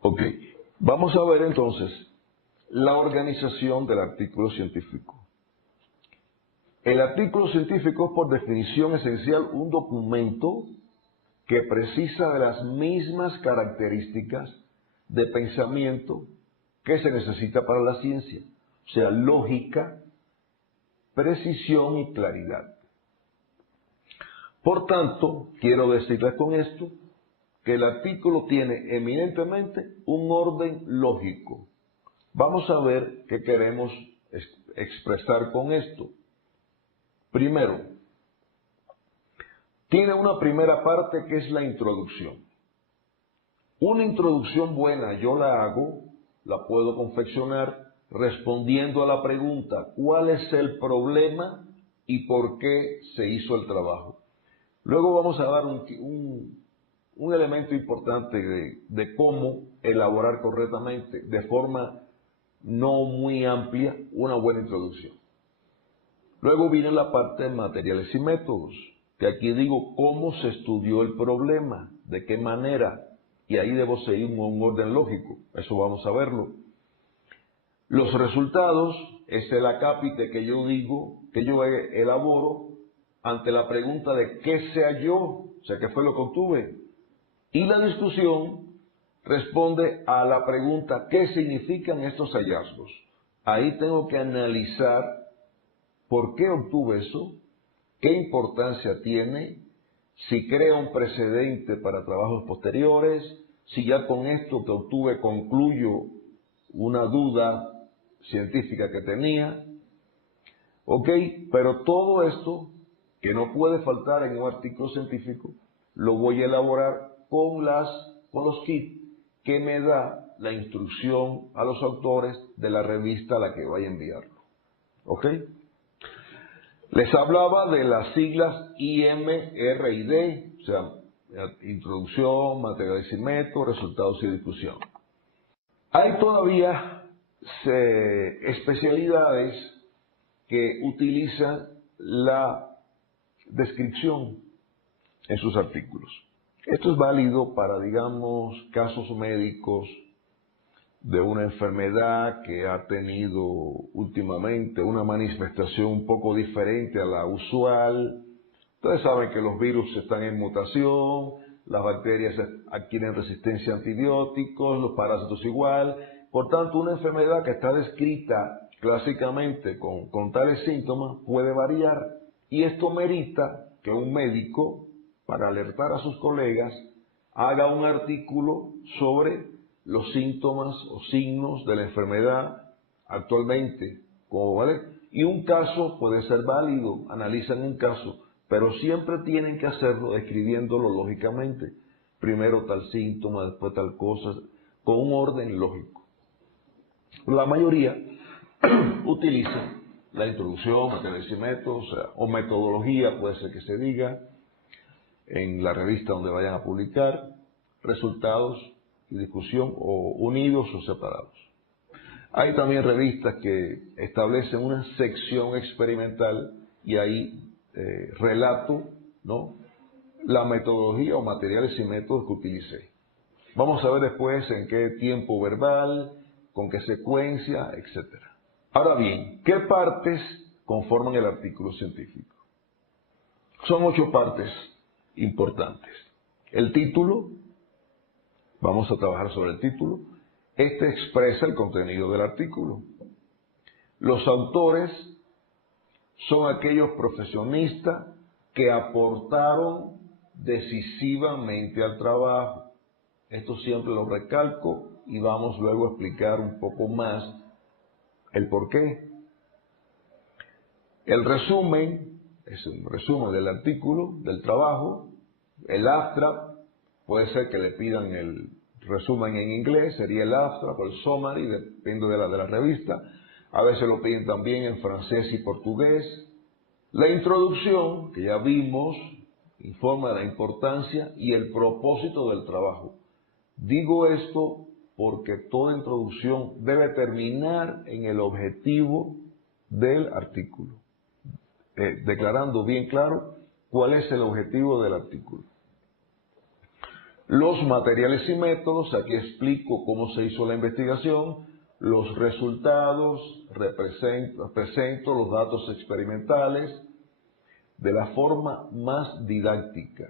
Ok, vamos a ver entonces la organización del artículo científico. El artículo científico es por definición esencial un documento que precisa de las mismas características de pensamiento que se necesita para la ciencia, o sea, lógica, precisión y claridad. Por tanto, quiero decirles con esto que el artículo tiene eminentemente un orden lógico. Vamos a ver qué queremos expresar con esto. Primero, tiene una primera parte que es la introducción. Una introducción buena yo la hago, la puedo confeccionar respondiendo a la pregunta ¿cuál es el problema y por qué se hizo el trabajo? Luego vamos a dar un elemento importante de cómo elaborar correctamente, de forma no muy amplia, una buena introducción. Luego viene la parte de materiales y métodos, que aquí digo cómo se estudió el problema, de qué manera, y ahí debo seguir un orden lógico, eso vamos a verlo. Los resultados es el acápite que yo digo, que yo elaboro ante la pregunta de qué se halló, o sea, qué fue lo que obtuve. Y la discusión responde a la pregunta ¿qué significan estos hallazgos? Ahí tengo que analizar por qué obtuve eso, qué importancia tiene, si crea un precedente para trabajos posteriores, si ya con esto que obtuve concluyo una duda científica que tenía. ¿Ok? Pero todo esto, que no puede faltar en un artículo científico, lo voy a elaborar con los kits que me da la instrucción a los autores de la revista a la que vaya a enviarlo. ¿Ok? Les hablaba de las siglas IM, R y D, o sea, introducción, materiales y métodos, resultados y discusión. Hay todavía especialidades que utilizan la descripción en sus artículos. Esto es válido para, digamos, casos médicos de una enfermedad que ha tenido últimamente una manifestación un poco diferente a la usual. Ustedes saben que los virus están en mutación, las bacterias adquieren resistencia a antibióticos, los parásitos igual. Por tanto, una enfermedad que está descrita clásicamente con tales síntomas puede variar. Y esto merita que un médico, para alertar a sus colegas, haga un artículo sobre los síntomas o signos de la enfermedad actualmente, ¿vale? Y un caso puede ser válido, analizan un caso, pero siempre tienen que hacerlo escribiéndolo lógicamente. Primero tal síntoma, después tal cosa, con un orden lógico. La mayoría utiliza la introducción, materiales y métodos, o metodología, puede ser que se diga, en la revista donde vayan a publicar, resultados y discusión, o unidos o separados. Hay también revistas que establecen una sección experimental y ahí relato, ¿no?, la metodología o materiales y métodos que utilicé. Vamos a ver después en qué tiempo verbal, con qué secuencia, etc. Ahora bien, ¿qué partes conforman el artículo científico? Son 8 partes importantes. El título, vamos a trabajar sobre el título. Este expresa el contenido del artículo. Los autores son aquellos profesionistas que aportaron decisivamente al trabajo. Esto siempre lo recalco y vamos luego a explicar un poco más el por qué. El resumen es un resumen del artículo, del trabajo. El abstract, puede ser que le pidan el resumen en inglés, sería el abstract o el summary, depende de la revista. A veces lo piden también en francés y portugués. La introducción, que ya vimos, informa de la importancia y el propósito del trabajo. Digo esto porque toda introducción debe terminar en el objetivo del artículo, declarando bien claro cuál es el objetivo del artículo. Los materiales y métodos, aquí explico cómo se hizo la investigación, los resultados, presento los datos experimentales de la forma más didáctica.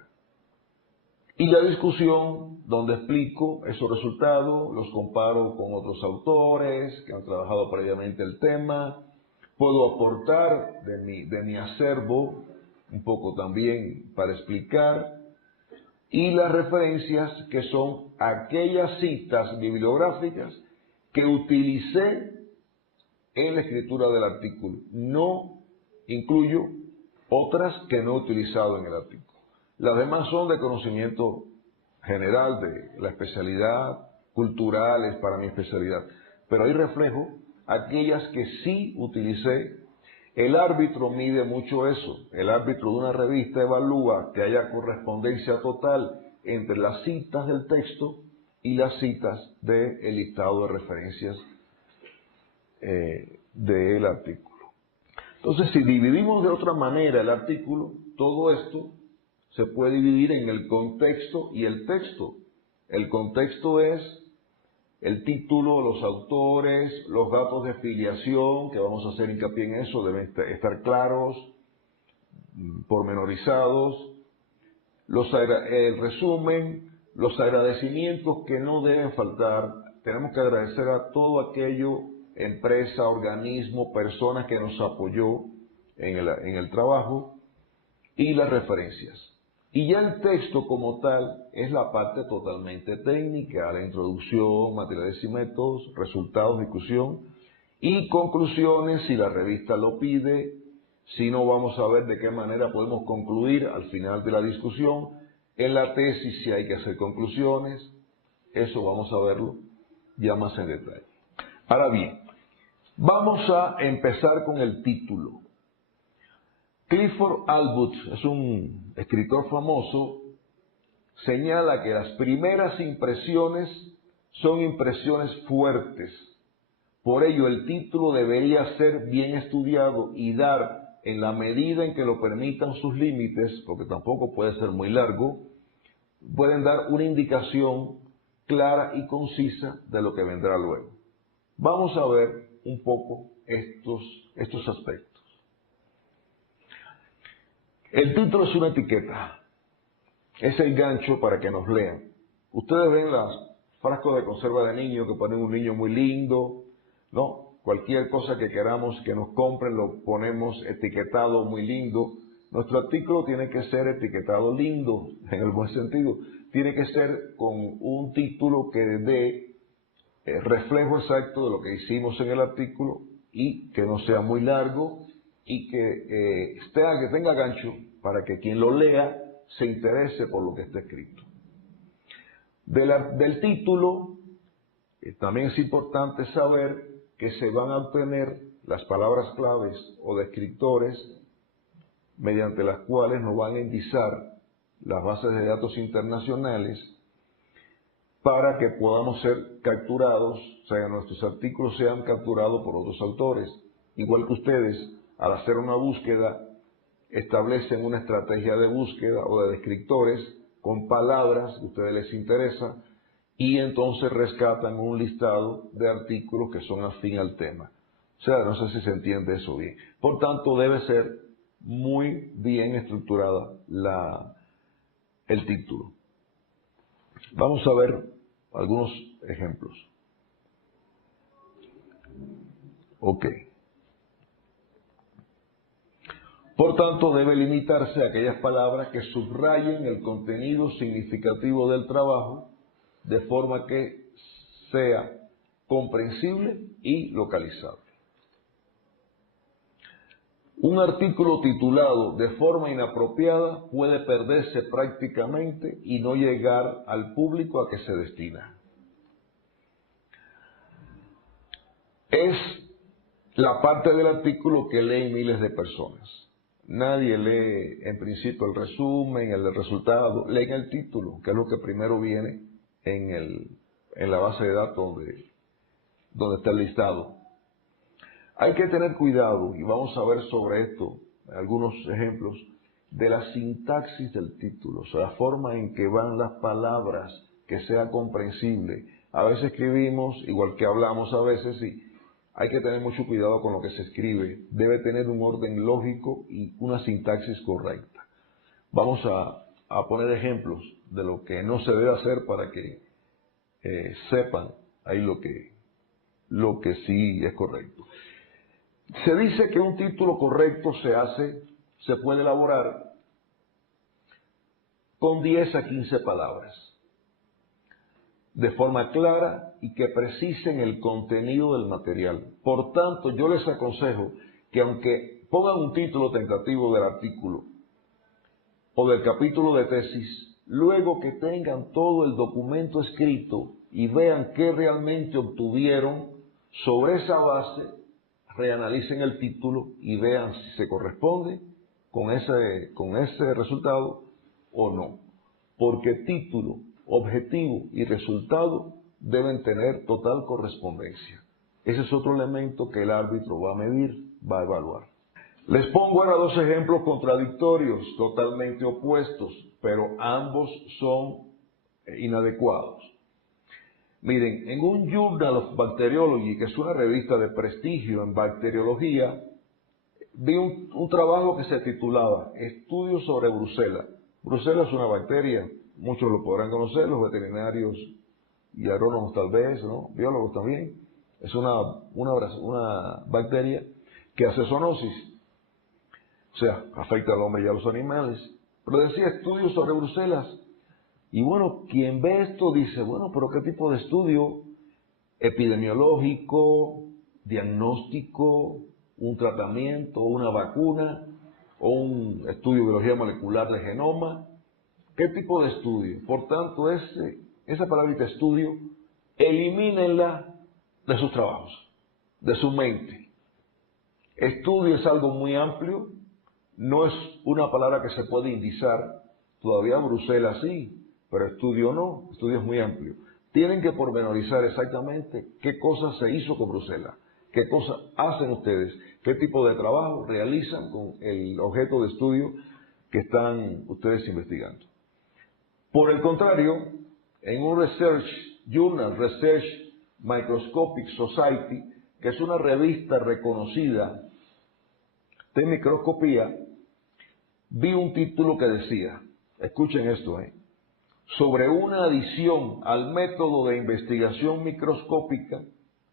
Y la discusión, donde explico esos resultados, los comparo con otros autores que han trabajado previamente el tema, puedo aportar de mi acervo un poco también para explicar, y las referencias, que son aquellas citas bibliográficas que utilicé en la escritura del artículo. No incluyo otras que no he utilizado en el artículo. Las demás son de conocimiento general de la especialidad, culturales para mi especialidad. Pero ahí reflejo aquellas que sí utilicé. El árbitro mide mucho eso. El árbitro de una revista evalúa que haya correspondencia total entre las citas del texto y las citas del listado de referencias del artículo. Entonces, si dividimos de otra manera el artículo, todo esto se puede dividir en el contexto y el texto. El contexto es el título, los autores, los datos de filiación, que vamos a hacer hincapié en eso, deben estar claros, pormenorizados, el resumen, los agradecimientos que no deben faltar. Tenemos que agradecer a todo aquello, empresa, organismo, personas que nos apoyó en el trabajo, y las referencias. Y ya el texto como tal es la parte totalmente técnica, la introducción, materiales y métodos, resultados, discusión y conclusiones si la revista lo pide. Si no, vamos a ver de qué manera podemos concluir al final de la discusión. En la tesis si hay que hacer conclusiones, eso vamos a verlo ya más en detalle. Ahora bien, vamos a empezar con el título. Clifford Allbutt, es un escritor famoso, señala que las primeras impresiones son impresiones fuertes. Por ello, el título debería ser bien estudiado y dar, en la medida en que lo permitan sus límites, porque tampoco puede ser muy largo, pueden dar una indicación clara y concisa de lo que vendrá luego. Vamos a ver un poco estos aspectos. El título es una etiqueta, es el gancho para que nos lean. Ustedes ven los frascos de conserva de niño que ponen un niño muy lindo, ¿no? Cualquier cosa que queramos que nos compren lo ponemos etiquetado muy lindo. Nuestro artículo tiene que ser etiquetado lindo, en el buen sentido. Tiene que ser con un título que dé reflejo exacto de lo que hicimos en el artículo y que no sea muy largo y que tenga gancho para que quien lo lea se interese por lo que está escrito. Del título, también es importante saber que se van a obtener las palabras claves o descriptores mediante las cuales nos van a indizar las bases de datos internacionales para que podamos ser capturados, o sea, nuestros artículos sean capturados por otros autores. Igual que ustedes, al hacer una búsqueda, establecen una estrategia de búsqueda o de descriptores con palabras que a ustedes les interesa y entonces rescatan un listado de artículos que son afín al tema. O sea, no sé si se entiende eso bien. Por tanto, debe ser muy bien estructurada el título. Vamos a ver algunos ejemplos. Ok. Por tanto, debe limitarse a aquellas palabras que subrayen el contenido significativo del trabajo de forma que sea comprensible y localizable. Un artículo titulado de forma inapropiada puede perderse prácticamente y no llegar al público a que se destina. Es la parte del artículo que leen miles de personas. Nadie lee en principio el resumen, el resultado, leen el título, que es lo que primero viene en la base de datos donde está el listado. Hay que tener cuidado, y vamos a ver sobre esto algunos ejemplos, de la sintaxis del título, o sea, la forma en que van las palabras, que sea comprensible. A veces escribimos, igual que hablamos a veces, y hay que tener mucho cuidado con lo que se escribe. Debe tener un orden lógico y una sintaxis correcta. Vamos a poner ejemplos de lo que no se debe hacer para que sepan ahí lo que sí es correcto. Se dice que un título correcto se puede elaborar con 10 a 15 palabras, de forma clara y que precisen el contenido del material. Por tanto, yo les aconsejo que aunque pongan un título tentativo del artículo o del capítulo de tesis, luego que tengan todo el documento escrito y vean qué realmente obtuvieron, sobre esa base reanalicen el título y vean si se corresponde con ese resultado o no. Porque título, objetivo y resultado deben tener total correspondencia. Ese es otro elemento que el árbitro va a medir, va a evaluar. Les pongo ahora dos ejemplos contradictorios, totalmente opuestos, pero ambos son inadecuados. Miren, en un Journal of Bacteriology, que es una revista de prestigio en bacteriología, vi un trabajo que se titulaba Estudios sobre Brucela. Brucela es una bacteria, muchos lo podrán conocer, los veterinarios y agrónomos tal vez, ¿no? Biólogos también. Es una bacteria que hace zoonosis, o sea, afecta al hombre y a los animales. Pero decía estudios sobre Bruselas. Y bueno, quien ve esto dice, bueno, pero ¿qué tipo de estudio? Epidemiológico, diagnóstico, un tratamiento, una vacuna, o un estudio de biología molecular de genoma. ¿Qué tipo de estudio? Por tanto, esa palabrita estudio, elimínenla de sus trabajos, de su mente. Estudio es algo muy amplio, no es una palabra que se puede indizar. Todavía Bruselas sí, pero estudio no, estudio es muy amplio. Tienen que pormenorizar exactamente qué cosa se hizo con Bruselas, qué cosas hacen ustedes, qué tipo de trabajo realizan con el objeto de estudio que están ustedes investigando. Por el contrario, en un Research Journal, Research Microscopic Society, que es una revista reconocida de microscopía, vi un título que decía, escuchen esto, sobre una adición al método de investigación microscópica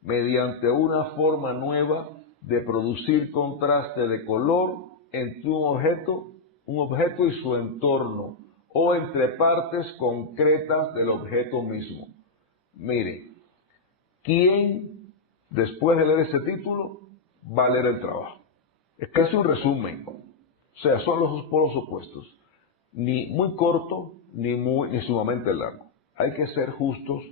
mediante una forma nueva de producir contraste de color entre un objeto y su entorno, o entre partes concretas del objeto mismo. Miren, ¿quién después de leer ese título va a leer el trabajo? Es casi un resumen, o sea, son los dos polos opuestos, ni muy corto ni sumamente largo. Hay que ser justos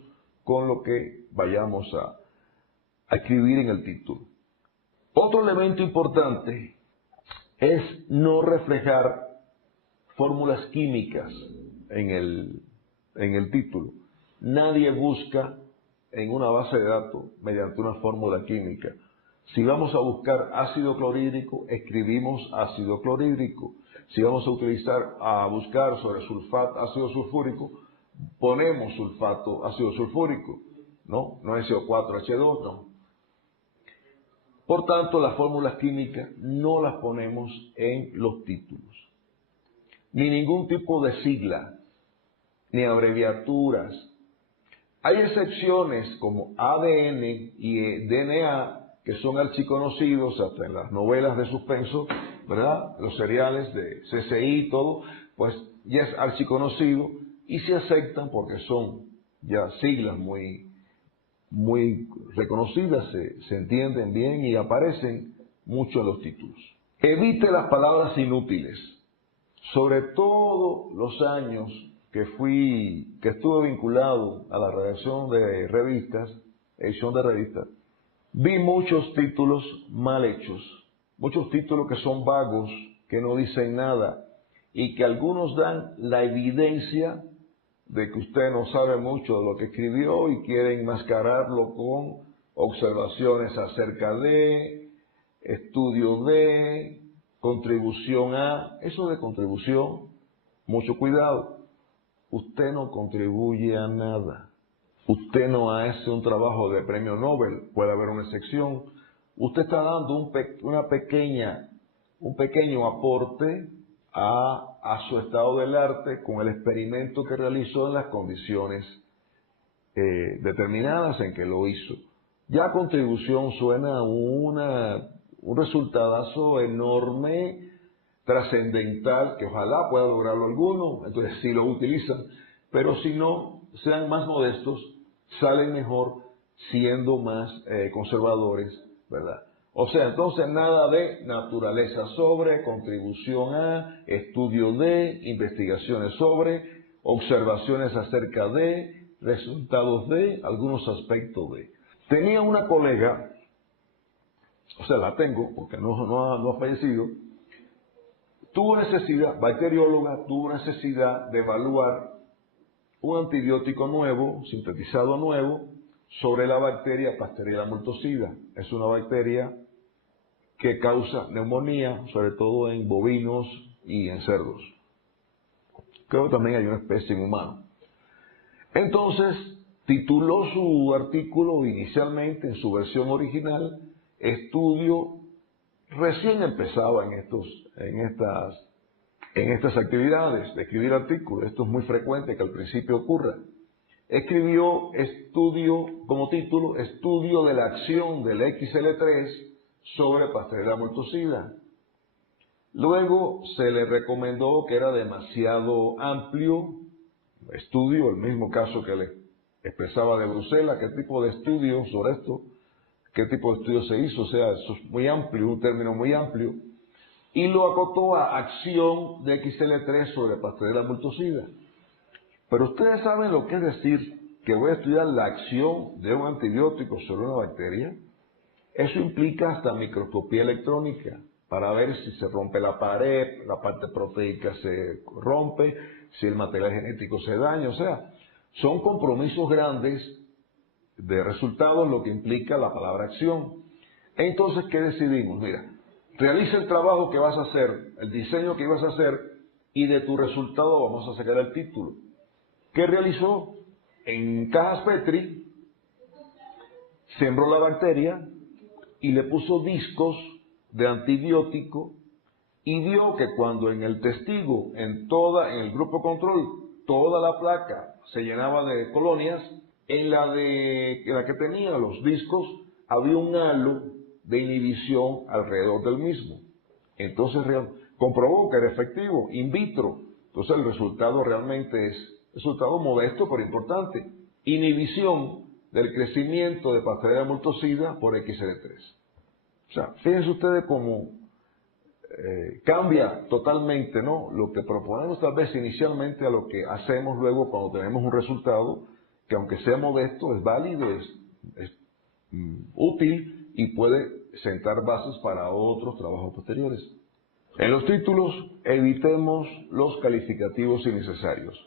con lo que vayamos a escribir en el título. Otro elemento importante es no reflejar fórmulas químicas en el título. Nadie busca en una base de datos mediante una fórmula química. Si vamos a buscar ácido clorhídrico, escribimos ácido clorhídrico. Si vamos a buscar sobre sulfato, ácido sulfúrico, ponemos sulfato, ácido sulfúrico, no SO4H2, no. Por tanto, las fórmulas químicas no las ponemos en los títulos. Ni ningún tipo de sigla, ni abreviaturas. Hay excepciones como ADN y DNA que son archiconocidos hasta en las novelas de suspenso, ¿verdad? Los seriales de CSI y todo, pues ya es archiconocido y se aceptan porque son ya siglas muy reconocidas, se entienden bien y aparecen mucho en los títulos. Evite las palabras inútiles. Sobre todo los años que estuve vinculado a la redacción de revistas, edición de revistas, vi muchos títulos mal hechos, muchos títulos que son vagos, que no dicen nada y que algunos dan la evidencia de que usted no sabe mucho de lo que escribió y quiere enmascararlo con observaciones acerca de, estudio de, contribución a, eso de contribución, mucho cuidado. Usted no contribuye a nada. Usted no hace un trabajo de premio Nobel, puede haber una excepción. Usted está dando un pequeño aporte a su estado del arte con el experimento que realizó en las condiciones determinadas en que lo hizo. Ya contribución suena a un resultadazo enorme, trascendental, que ojalá pueda lograrlo alguno, entonces sí lo utilizan, pero si no, sean más modestos, salen mejor siendo más conservadores, ¿verdad? O sea, entonces nada de naturaleza sobre, contribución a, estudio de, investigaciones sobre, observaciones acerca de, resultados de, algunos aspectos de. Tenía una colega, o sea, la tengo, porque no ha fallecido, tuvo necesidad, bacterióloga, tuvo necesidad de evaluar un antibiótico nuevo, sintetizado nuevo, sobre la bacteria Pasteurella multocida. Es una bacteria que causa neumonía, sobre todo en bovinos y en cerdos. Creo que también hay una especie en humanos. Entonces, tituló su artículo inicialmente, en su versión original, Estudio, recién empezaba en estas actividades de escribir artículos. Esto es muy frecuente que al principio ocurra. Escribió estudio, como título, Estudio de la acción del XL3 sobre Pasteurella multocida. Luego se le recomendó que era demasiado amplio estudio, el mismo caso que le expresaba de Bruselas, qué tipo de estudio sobre esto, qué tipo de estudio se hizo, o sea, eso es muy amplio, un término muy amplio, y lo acotó a acción de XL3 sobre Pasteurella multocida. Pero ustedes saben lo que es decir que voy a estudiar la acción de un antibiótico sobre una bacteria. Eso implica hasta microscopía electrónica para ver si se rompe la pared, la parte proteica se rompe, si el material genético se daña. O sea, son compromisos grandes de resultados lo que implica la palabra acción. Entonces, ¿qué decidimos? Mira, realiza el trabajo que vas a hacer, el diseño que ibas a hacer, y de tu resultado vamos a sacar el título. ¿Qué realizó? En cajas Petri, sembró la bacteria y le puso discos de antibiótico y vio que cuando en el testigo, en el grupo control, toda la placa se llenaba de colonias, en la que tenía los discos había un halo de inhibición alrededor del mismo. Entonces comprobó que era efectivo, in vitro. Entonces el resultado realmente es resultado modesto pero importante. Inhibición del crecimiento de Pasteurella multocida por XL3. O sea, fíjense ustedes cómo cambia totalmente, ¿no?, lo que proponemos tal vez inicialmente a lo que hacemos luego cuando tenemos un resultado que, aunque sea modesto, es válido, es útil y puede sentar bases para otros trabajos posteriores. En los títulos evitemos los calificativos innecesarios.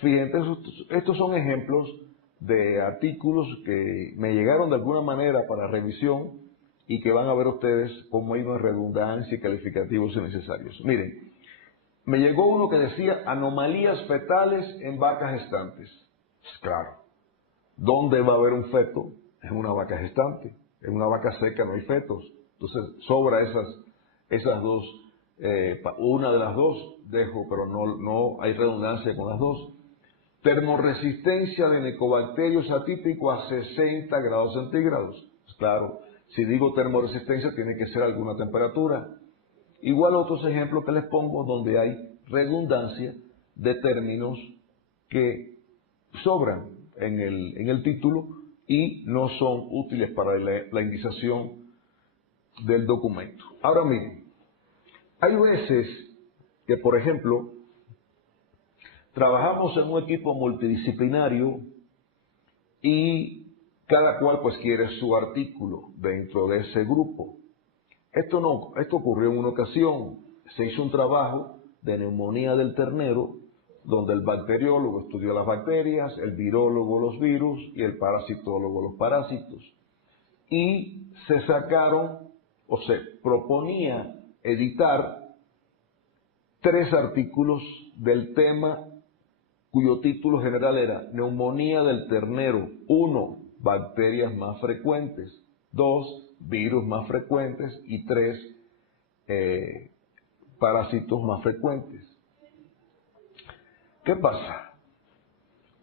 Fíjense, estos son ejemplos de artículos que me llegaron de alguna manera para revisión y que van a ver ustedes cómo hay una redundancia y calificativos innecesarios. Miren, me llegó uno que decía anomalías fetales en vacas gestantes. Pues claro, ¿dónde va a haber un feto? En una vaca gestante. En una vaca seca no hay fetos. Entonces sobra esas dos, una de las dos dejo, pero no hay redundancia con las dos. Termorresistencia de Helicobacterius atípico a 60 grados centígrados. Pues claro, si digo termorresistencia tiene que ser alguna temperatura. Igual otros ejemplos que les pongo donde hay redundancia de términos que sobran en el título y no son útiles para la indización del documento. Ahora miren, hay veces que, por ejemplo, trabajamos en un equipo multidisciplinario y cada cual pues quiere su artículo dentro de ese grupo. Esto ocurrió en una ocasión. Se hizo un trabajo de neumonía del ternero donde el bacteriólogo estudió las bacterias, el virólogo los virus y el parasitólogo los parásitos. Y se sacaron, o se proponía editar 3 artículos del tema cuyo título general era Neumonía del ternero. 1, bacterias más frecuentes. 2, virus más frecuentes. Y 3, parásitos más frecuentes. ¿Qué pasa?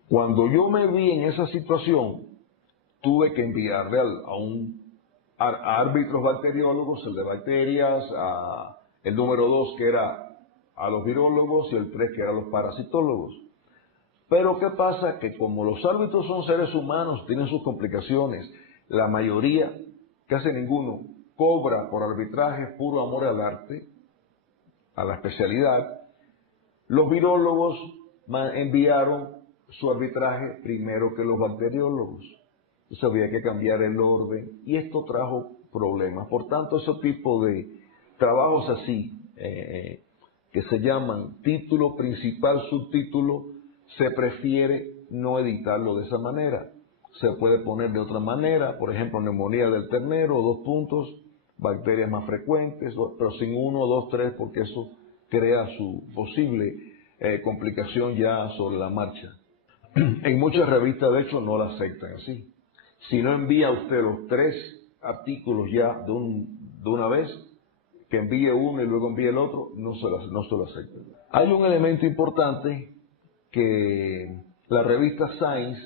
Cuando yo me vi en esa situación, tuve que enviarle a árbitros bacteriólogos, el de bacterias, el número 2 que era a los virólogos y el 3 que era a los parasitólogos. Pero ¿qué pasa? Que como los árbitros son seres humanos, tienen sus complicaciones, la mayoría, casi ninguno, cobra por arbitraje puro amor al arte, a la especialidad. Los virólogos enviaron su arbitraje primero que los bacteriólogos. Entonces había que cambiar el orden y esto trajo problemas. Por tanto, ese tipo de trabajos así, que se llaman título principal, subtítulo, se prefiere no editarlo de esa manera. Se puede poner de otra manera, por ejemplo, neumonía del ternero, 2 puntos, bacterias más frecuentes, pero sin 1, 2, 3, porque eso crea su posible complicación ya sobre la marcha. En muchas revistas, de hecho, no la aceptan así. Si no envía usted los 3 artículos ya de una vez, que envíe uno y luego envíe el otro, no se lo aceptan. Hay un elemento importante que la revista Science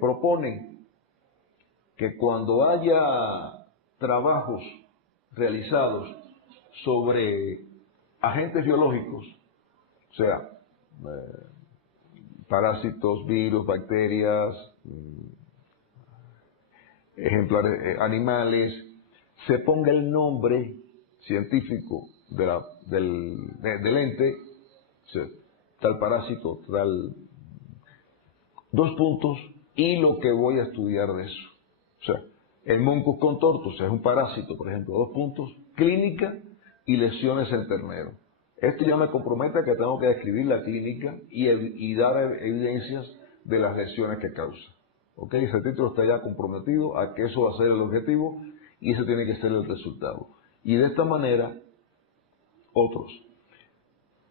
propone, que cuando haya trabajos realizados sobre agentes biológicos, o sea, parásitos, virus, bacterias, ejemplares animales, se ponga el nombre científico del ente, o sea, tal parásito, tal 2 puntos, y lo que voy a estudiar de eso. O sea, el Moncus contortus es un parásito, por ejemplo, 2 puntos, clínica y lesiones en ternero. Esto ya me compromete a que tengo que describir la clínica y dar evidencias de las lesiones que causa. ¿Ok? Ese título está ya comprometido a que eso va a ser el objetivo y ese tiene que ser el resultado. Y de esta manera, otros.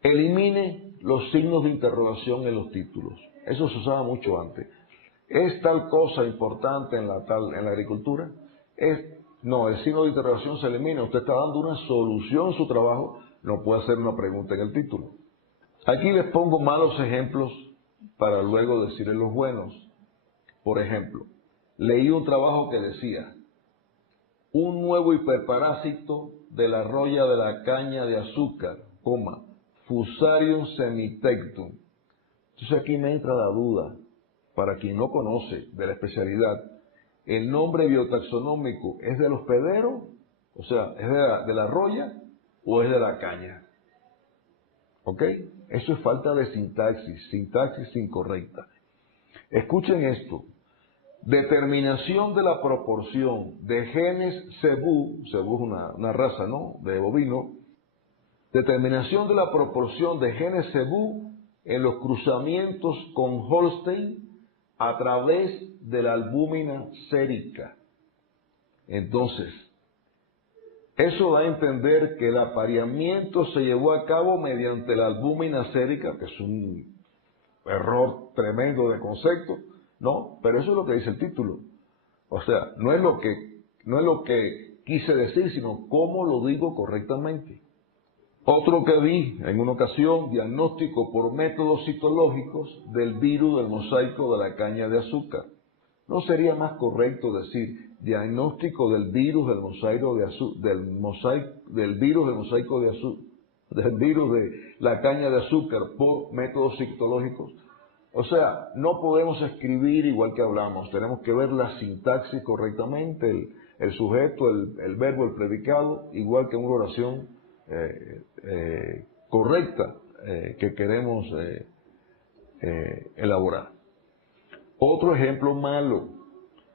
Elimine los signos de interrogación en los títulos. Eso se usaba mucho antes. ¿Es tal cosa importante en la agricultura? No, el signo de interrogación se elimina. Usted está dando una solución a su trabajo, no puede hacer una pregunta en el título. Aquí les pongo malos ejemplos para luego decirles los buenos. Por ejemplo, leí un trabajo que decía, un nuevo hiperparásito de la roya de la caña de azúcar, Fusarium semitectum. Entonces aquí me entra la duda, para quien no conoce de la especialidad, ¿el nombre biotaxonómico es del hospedero? O sea, ¿es de la roya o es de la caña? ¿Ok? Eso es falta de sintaxis incorrecta. Escuchen esto. Determinación de la proporción de genes cebú es una raza, ¿no?, de bovino. Determinación de la proporción de genes cebú en los cruzamientos con Holstein a través de la albúmina sérica. Entonces, eso da a entender que el apareamiento se llevó a cabo mediante la albúmina sérica, que es un error tremendo de concepto, ¿no? Pero eso es lo que dice el título. O sea, no es lo que quise decir, sino cómo lo digo correctamente. Otro que vi en una ocasión, diagnóstico por métodos citológicos del virus del mosaico de la caña de azúcar. ¿No sería más correcto decir diagnóstico del virus del mosaico de del virus de la caña de azúcar por métodos citológicos? O sea, no podemos escribir igual que hablamos, tenemos que ver la sintaxis correctamente, el sujeto, el verbo, el predicado, igual que en una oración correcta que queremos elaborar. Otro ejemplo malo,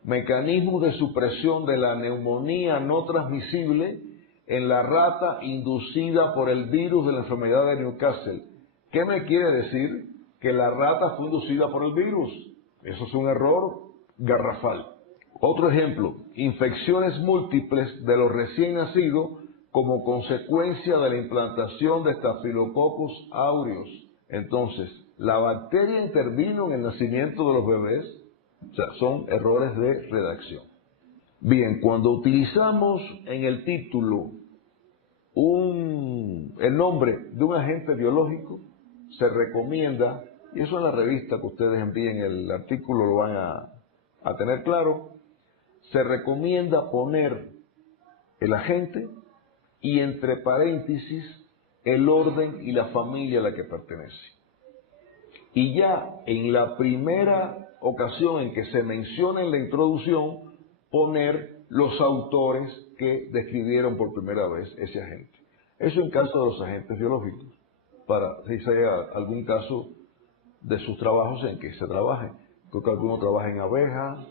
mecanismos de supresión de la neumonía no transmisible en la rata inducida por el virus de la enfermedad de Newcastle. ¿Qué me quiere decir? Que la rata fue inducida por el virus. Eso es un error garrafal. Otro ejemplo, infecciones múltiples de los recién nacidos como consecuencia de la implantación de Staphylococcus aureus. Entonces, la bacteria intervino en el nacimiento de los bebés. O sea, son errores de redacción. Bien, cuando utilizamos en el título el nombre de un agente biológico, se recomienda, y eso en la revista que ustedes envíen el artículo lo van a tener claro, se recomienda poner el agente y entre paréntesis el orden y la familia a la que pertenece. Y ya en la primera ocasión en que se menciona en la introducción, poner los autores que describieron por primera vez ese agente. Eso en caso de los agentes biológicos, para si haya algún caso de sus trabajos en que se trabaje. Creo que alguno trabaja en abejas,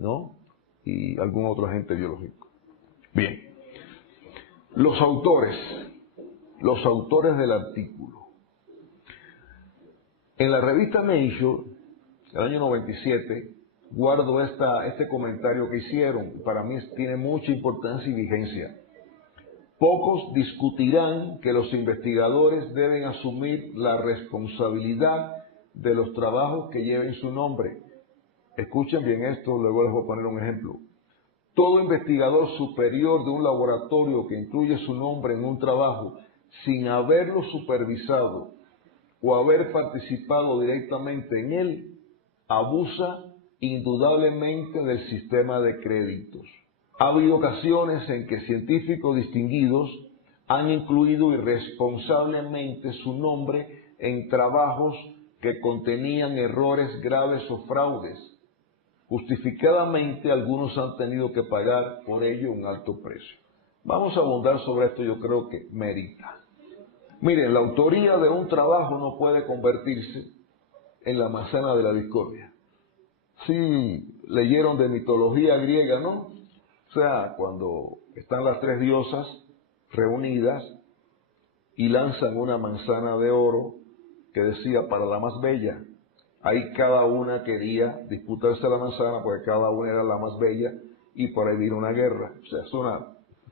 ¿no? Y algún otro agente biológico. Bien. Los autores del artículo. En la revista Nature, el año 97, guardo este comentario que hicieron. Para mí tiene mucha importancia y vigencia. Pocos discutirán que los investigadores deben asumir la responsabilidad de los trabajos que lleven su nombre. Escuchen bien esto, luego les voy a poner un ejemplo. Todo investigador superior de un laboratorio que incluye su nombre en un trabajo sin haberlo supervisado o haber participado directamente en él, abusa indudablemente del sistema de créditos. Ha habido ocasiones en que científicos distinguidos han incluido irresponsablemente su nombre en trabajos que contenían errores graves o fraudes. Justificadamente, algunos han tenido que pagar por ello un alto precio. Vamos a abundar sobre esto, yo creo que merita. Miren, la autoría de un trabajo no puede convertirse en la manzana de la discordia. Sí, leyeron de mitología griega, ¿no? O sea, cuando están las tres diosas reunidas y lanzan una manzana de oro que decía para la más bella. Ahí cada una quería disputarse la manzana porque cada una era la más bella y por ahí vino una guerra. O sea, es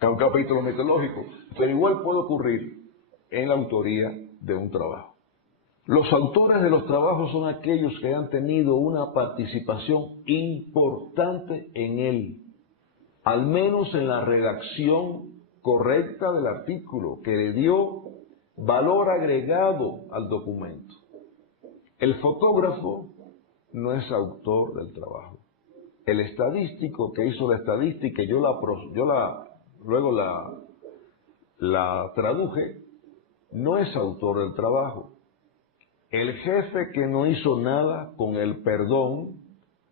un capítulo mitológico. Pero igual puede ocurrir en la autoría de un trabajo. Los autores de los trabajos son aquellos que han tenido una participación importante en él, al menos en la redacción correcta del artículo, que le dio valor agregado al documento. El fotógrafo no es autor del trabajo. El estadístico que hizo la estadística, luego la traduje, no es autor del trabajo. El jefe que no hizo nada con el perdón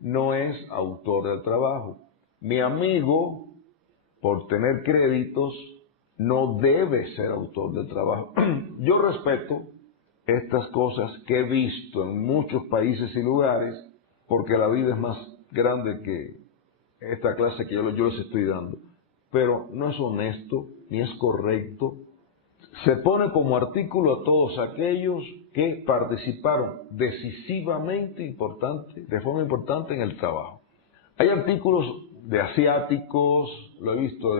no es autor del trabajo. Mi amigo, por tener créditos, no debe ser autor del trabajo. Yo respeto estas cosas que he visto en muchos países y lugares, porque la vida es más grande que esta clase que yo les estoy dando. Pero no es honesto, ni es correcto. Se pone como artículo a todos aquellos que participaron decisivamente, de forma importante en el trabajo. Hay artículos de asiáticos, lo he visto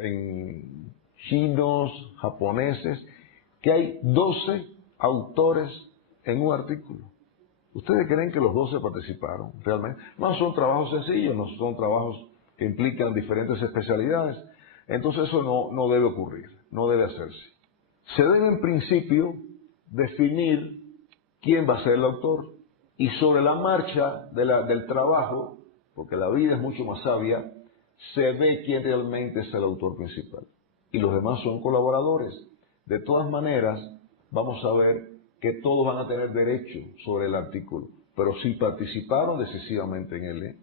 en chinos, japoneses, que hay 12 autores en un artículo. ¿Ustedes creen que los 12 participaron realmente? No son trabajos sencillos, no son trabajos que implican diferentes especialidades. Entonces eso no debe ocurrir, no debe hacerse. Se debe en principio definir quién va a ser el autor y sobre la marcha del trabajo, porque la vida es mucho más sabia, se ve quién realmente es el autor principal. Y los demás son colaboradores. De todas maneras, vamos a ver que todos van a tener derecho sobre el artículo, pero sí participaron decisivamente en él.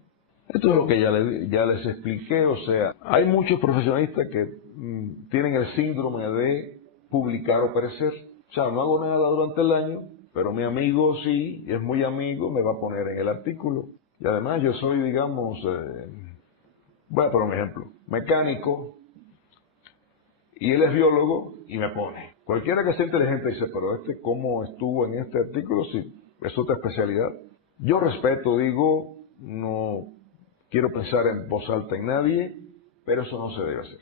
Esto es lo que ya les expliqué, o sea, hay muchos profesionistas que tienen el síndrome de publicar o perecer. O sea, no hago nada durante el año, pero mi amigo sí, y es muy amigo, me va a poner en el artículo. Y además yo soy, digamos, voy a poner un ejemplo, mecánico, y él es biólogo y me pone. Cualquiera que sea inteligente dice, pero ¿cómo estuvo en este artículo? Sí, es otra especialidad. Yo respeto, digo, no quiero pensar en voz alta en nadie, pero eso no se debe hacer.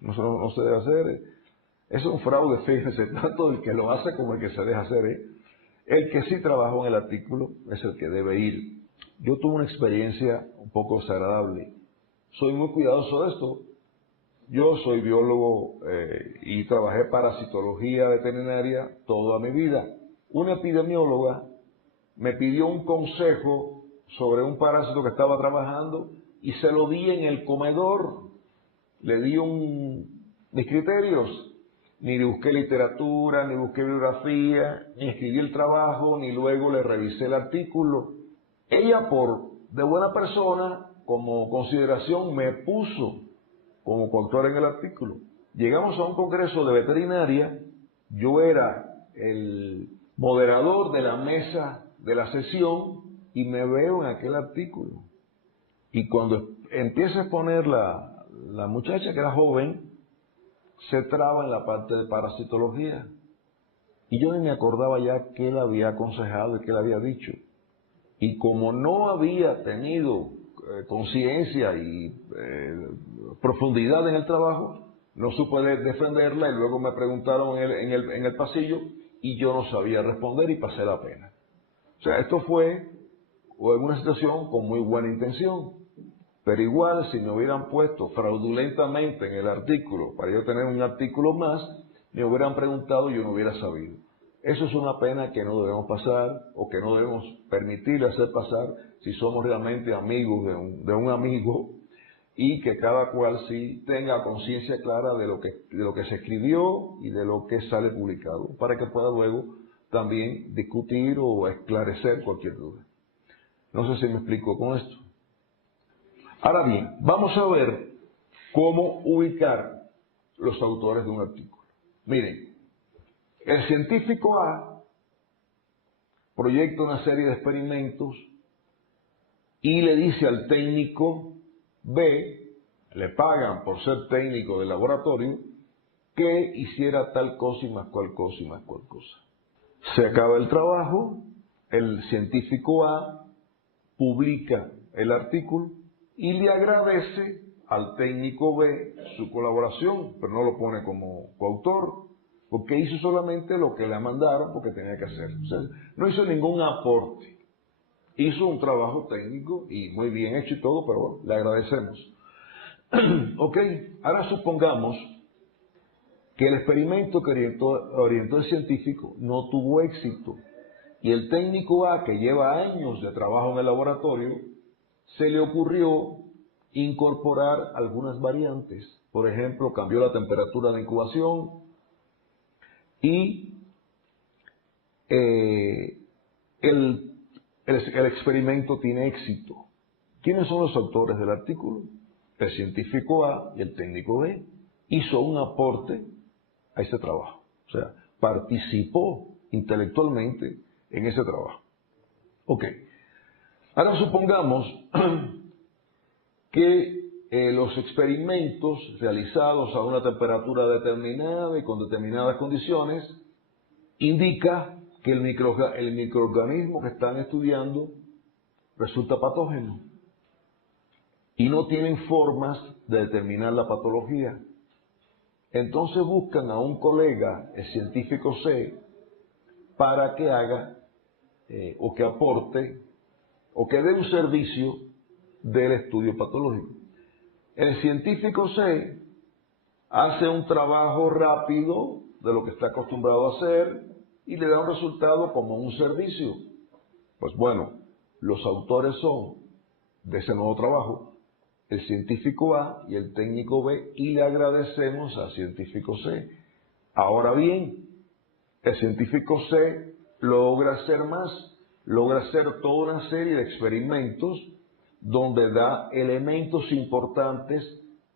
Eso no se debe hacer. Es un fraude, fíjense, tanto el que lo hace como el que se deja hacer. El que sí trabajó en el artículo es el que debe ir. Yo tuve una experiencia un poco desagradable. Soy muy cuidadoso de esto. Yo soy biólogo y trabajé parasitología veterinaria toda mi vida. Una epidemióloga me pidió un consejo sobre un parásito que estaba trabajando y se lo di en el comedor. Le di mis criterios. Ni busqué literatura, ni busqué bibliografía, ni escribí el trabajo, ni luego le revisé el artículo. Ella, de buena persona, como consideración, me puso como coautor en el artículo. Llegamos a un congreso de veterinaria, yo era el moderador de la mesa de la sesión y me veo en aquel artículo. Y cuando empieza a exponer la muchacha, que era joven, se traba en la parte de parasitología. Y yo ni me acordaba ya qué le había aconsejado y qué le había dicho. Y como no había tenido conciencia y profundidad en el trabajo, no supe defenderla y luego me preguntaron en el pasillo y yo no sabía responder y pasé la pena. O sea, esto fue una situación con muy buena intención. Pero igual, si me hubieran puesto fraudulentamente en el artículo, para yo tener un artículo más, me hubieran preguntado y yo no hubiera sabido. Eso es una pena que no debemos pasar o que no debemos permitirle hacer pasar si somos realmente amigos de un amigo y que cada cual sí tenga conciencia clara de lo que se escribió y de lo que sale publicado, para que pueda luego también discutir o esclarecer cualquier duda. No sé si me explico con esto. Ahora bien, vamos a ver cómo ubicar los autores de un artículo. Miren, el científico A proyecta una serie de experimentos y le dice al técnico B, le pagan por ser técnico del laboratorio, que hiciera tal cosa y más cual cosa y más cual cosa. Se acaba el trabajo, el científico A publica el artículo y le agradece al técnico B su colaboración, pero no lo pone como coautor, porque hizo solamente lo que le mandaron porque tenía que hacer. O sea, no hizo ningún aporte. Hizo un trabajo técnico y muy bien hecho y todo, pero bueno, le agradecemos. Ok, ahora supongamos que el experimento que orientó el científico no tuvo éxito y el técnico A, que lleva años de trabajo en el laboratorio, se le ocurrió incorporar algunas variantes. Por ejemplo, cambió la temperatura de incubación y el experimento tiene éxito. ¿Quiénes son los autores del artículo? El científico A y el técnico B. Hizo un aporte a ese trabajo. O sea, participó intelectualmente en ese trabajo. Ok. Ahora supongamos que los experimentos realizados a una temperatura determinada y con determinadas condiciones indica que el microorganismo que están estudiando resulta patógeno y no tienen formas de determinar la patología. Entonces buscan a un colega, el científico C, para que haga o que aporte o que dé un servicio del estudio patológico. El científico C hace un trabajo rápido de lo que está acostumbrado a hacer y le da un resultado como un servicio. Pues bueno, los autores son de ese nuevo trabajo el científico A y el técnico B y le agradecemos al científico C. Ahora bien, el científico C logra hacer más, logra hacer toda una serie de experimentos donde da elementos importantes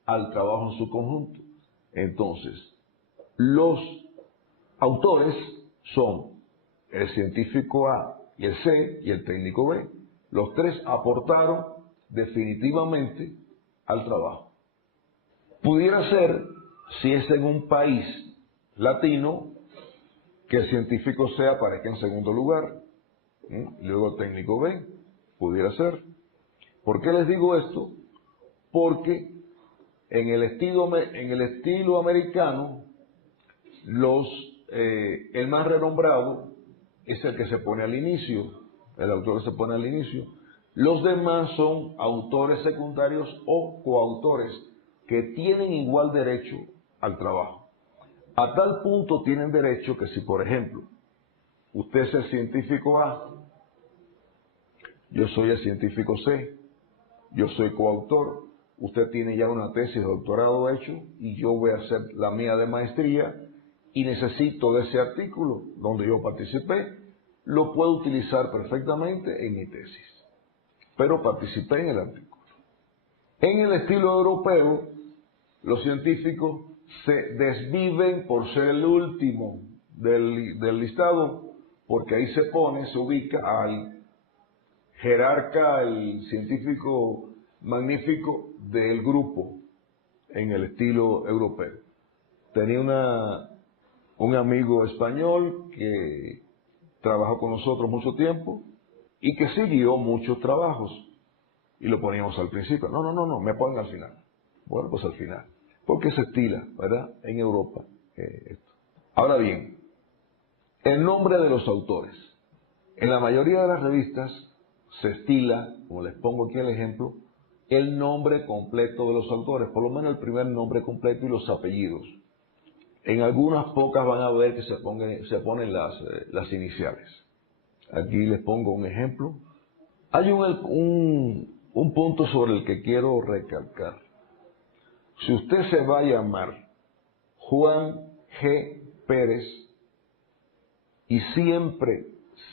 al trabajo en su conjunto. Entonces, los autores son el científico A y el C y el técnico B. Los tres aportaron definitivamente al trabajo. Pudiera ser, si es en un país latino, que el científico C aparezca en segundo lugar, luego el técnico B, pudiera ser. ¿Por qué les digo esto? Porque En el estilo americano, el más renombrado es el que se pone al inicio, el autor que se pone al inicio. Los demás son autores secundarios o coautores que tienen igual derecho al trabajo. A tal punto tienen derecho que si, por ejemplo, usted es el científico A, yo soy el científico C, yo soy coautor, usted tiene ya una tesis de doctorado hecho y yo voy a hacer la mía de maestría y necesito de ese artículo donde yo participé, lo puedo utilizar perfectamente en mi tesis, pero participé en el artículo. En el estilo europeo, los científicos se desviven por ser el último del listado, porque ahí se ubica al jerarca, el científico magnífico del grupo en el estilo europeo. Tenía un amigo español que trabajó con nosotros mucho tiempo y que siguió muchos trabajos y lo poníamos al principio. No, me pongan al final. Bueno, pues al final. Porque se estila, ¿verdad? En Europa. Esto. Ahora bien, el nombre de los autores. En la mayoría de las revistas se estila, como les pongo aquí el ejemplo, el nombre completo de los autores, por lo menos el primer nombre completo y los apellidos. En algunas pocas van a ver que se ponen las iniciales. Aquí les pongo un ejemplo. Hay un punto sobre el que quiero recalcar. Si usted se va a llamar Juan G. Pérez y siempre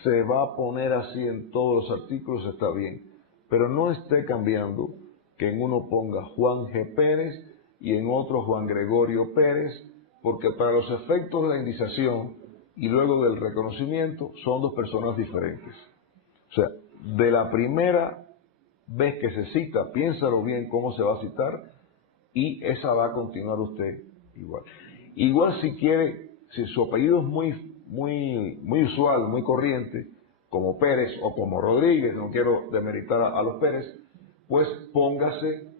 se va a poner así en todos los artículos, está bien. Pero no esté cambiando que en uno ponga Juan G. Pérez y en otro Juan Gregorio Pérez, porque para los efectos de la indización y luego del reconocimiento son dos personas diferentes. O sea, de la primera vez que se cita, piénsalo bien cómo se va a citar y esa va a continuar usted igual. Igual si quiere, si su apellido es muy usual, muy corriente, como Pérez o como Rodríguez, no quiero demeritar a los Pérez, pues póngase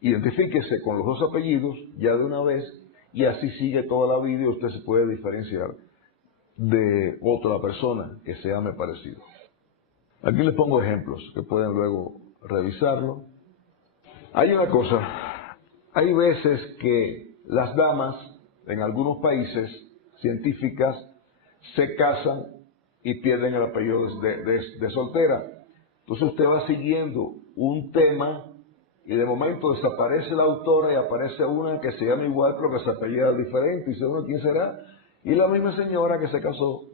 identifíquese con los dos apellidos ya de una vez y así sigue toda la vida y usted se puede diferenciar de otra persona que se llame parecido. Aquí les pongo ejemplos que pueden luego revisarlo. Hay una cosa, hay veces que las damas en algunos países científicas se casan y pierden el apellido de soltera. Entonces usted va siguiendo un tema y de momento desaparece la autora y aparece una que se llama igual pero que se apellida diferente y dice uno, ¿quién será? Y la misma señora que se casó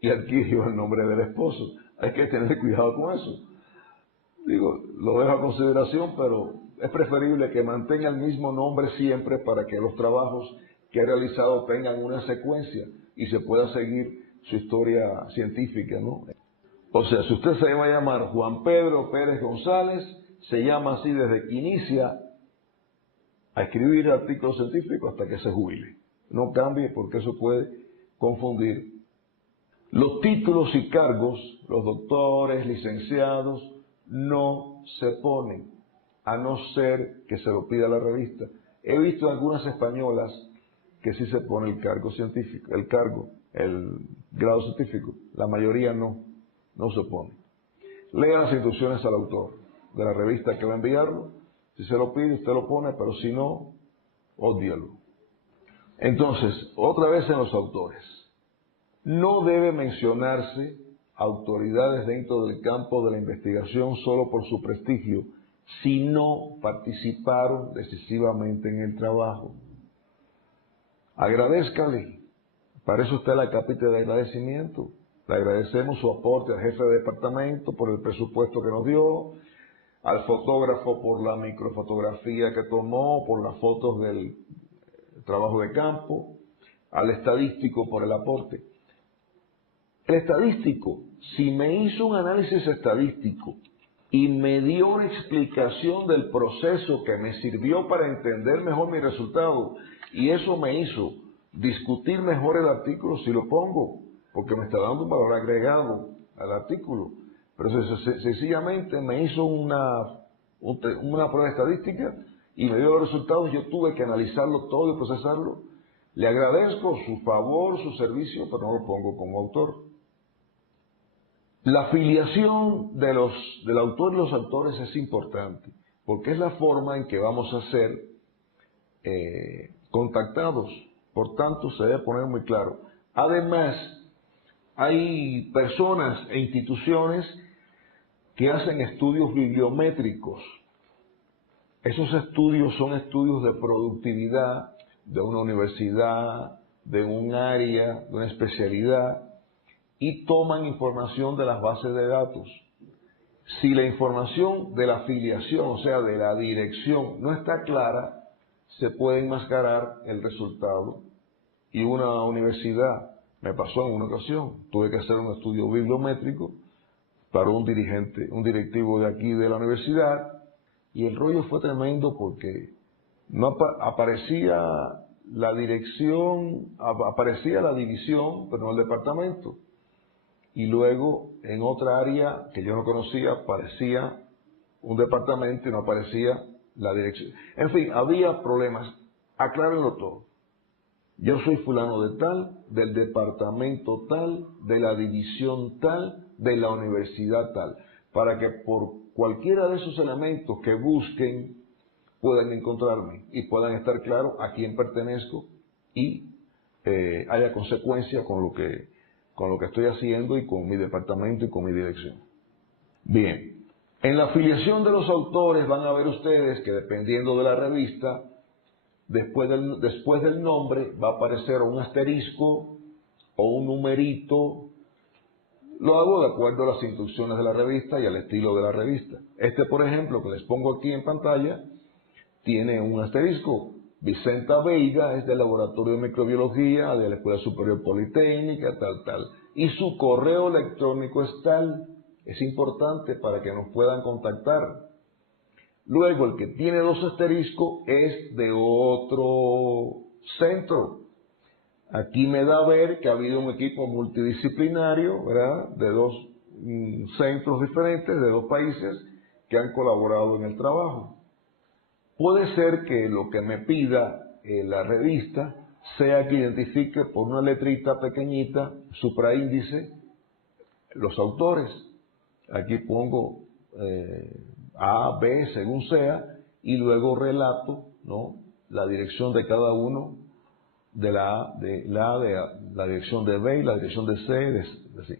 y adquirió el nombre del esposo. Hay que tener cuidado con eso. Digo, lo dejo a consideración, pero es preferible que mantenga el mismo nombre siempre para que los trabajos que ha realizado tengan una secuencia y se pueda seguir su historia científica, ¿no? O sea, si usted se va a llamar Juan Pedro Pérez González, se llama así desde que inicia a escribir artículos científicos hasta que se jubile. No cambie porque eso puede confundir. Los títulos y cargos, los doctores, licenciados, no se ponen, a no ser que se lo pida la revista. He visto algunas españolas que sí se pone el cargo científico, el grado científico. La mayoría no se pone. Lea las instrucciones al autor de la revista que va a enviarlo. Si se lo pide, usted lo pone, pero si no, ódialo. Entonces, otra vez en los autores. No debe mencionarse autoridades dentro del campo de la investigación solo por su prestigio, si no participaron decisivamente en el trabajo. Agradézcale. Para eso está la capita de agradecimiento. Le agradecemos su aporte al jefe de departamento por el presupuesto que nos dio, al fotógrafo por la microfotografía que tomó, por las fotos del trabajo de campo, al estadístico por el aporte. El estadístico, si me hizo un análisis estadístico y me dio una explicación del proceso que me sirvió para entender mejor mi resultado, y eso me hizo discutir mejor el artículo, si lo pongo, porque me está dando un valor agregado al artículo. Pero sencillamente me hizo una una prueba estadística y me dio los resultados. Yo tuve que analizarlo todo y procesarlo. Le agradezco su favor, su servicio, pero no lo pongo como autor. La filiación del autor y los autores es importante, porque es la forma en que vamos a ser contactados. Por tanto, se debe poner muy claro. Además, hay personas e instituciones que hacen estudios bibliométricos. Esos estudios son estudios de productividad de una universidad, de un área, de una especialidad, y toman información de las bases de datos. Si la información de la afiliación, o sea, de la dirección, no está clara, se puede enmascarar el resultado. Y una universidad, me pasó en una ocasión, tuve que hacer un estudio bibliométrico para un directivo de aquí de la universidad, y el rollo fue tremendo porque no aparecía la dirección, aparecía la división, pero no el departamento. Y luego en otra área que yo no conocía aparecía un departamento y no aparecía la dirección. En fin, había problemas. Aclárenlo todo. Yo soy fulano de tal, del departamento tal, de la división tal, de la universidad tal, para que por cualquiera de esos elementos que busquen puedan encontrarme y puedan estar claros a quién pertenezco y haya consecuencia con lo que estoy haciendo y con mi departamento y con mi dirección. Bien, en la afiliación de los autores van a ver ustedes que dependiendo de la revista, después del nombre va a aparecer un asterisco o un numerito. Lo hago de acuerdo a las instrucciones de la revista y al estilo de la revista. Por ejemplo, que les pongo aquí en pantalla, tiene un asterisco. Vicenta Veiga es del Laboratorio de Microbiología de la Escuela Superior Politécnica, tal. Y su correo electrónico es tal. Es importante para que nos puedan contactar. Luego, el que tiene dos asteriscos es de otro centro. Aquí me da a ver que ha habido un equipo multidisciplinario, ¿verdad?, de dos centros diferentes, de dos países, que han colaborado en el trabajo. Puede ser que lo que me pida la revista sea que identifique por una letrita pequeñita, supraíndice, los autores. Aquí pongo A, B, según sea, y luego relato, ¿no?, la dirección de cada uno, de la A, de la dirección de B y la dirección de C, así.